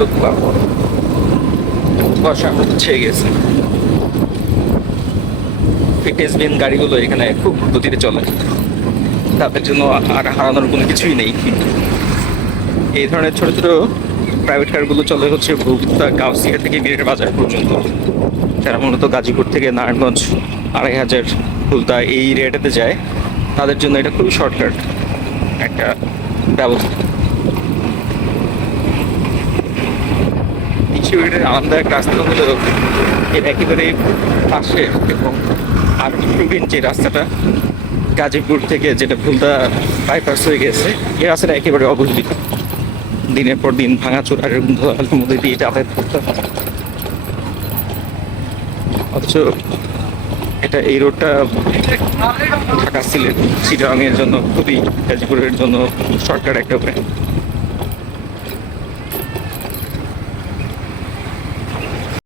ঢুকলাম, বর্ষা ছেয়ে গেছে। ফিটনেস বিন গাড়িগুলো এখানে খুব গতিতে চলে, তাদের জন্য আর হারানোর কোনো কিছুই নেই। এই ধরনের ছোট ছোট প্রাইভেট কারগুলো চলে হচ্ছে ভোক্তা গাউসিয়া থেকে বিরাট বাজার পর্যন্ত, যারা মূলত গাজীপুর থেকে নারায়ণগঞ্জ 2500 ভুলতা এই রেটাতে যায়, তাদের জন্য এটা খুবই শর্টকাট একটা ব্যবস্থা। বিষয়টার আলাদা একটা রাস্তা হলেও এর একেবারে পাশে এবং আর প্রবীণ যে রাস্তাটা গাজীপুর থেকে যেটা ভুলতা বাইপাস হয়ে গেছে, এই রাস্তাটা একেবারে অবহেলিত। দিনের পর দিন ভাঙাচোরার মধ্যে দিয়ে যাতায়াত করতে হয়। অথচ এটা এই রোডটা ঢাকা সিলেট চিটাগাংয়ের জন্য খুবই, গাজীপুরের জন্য শর্টকাট একটা উপায়।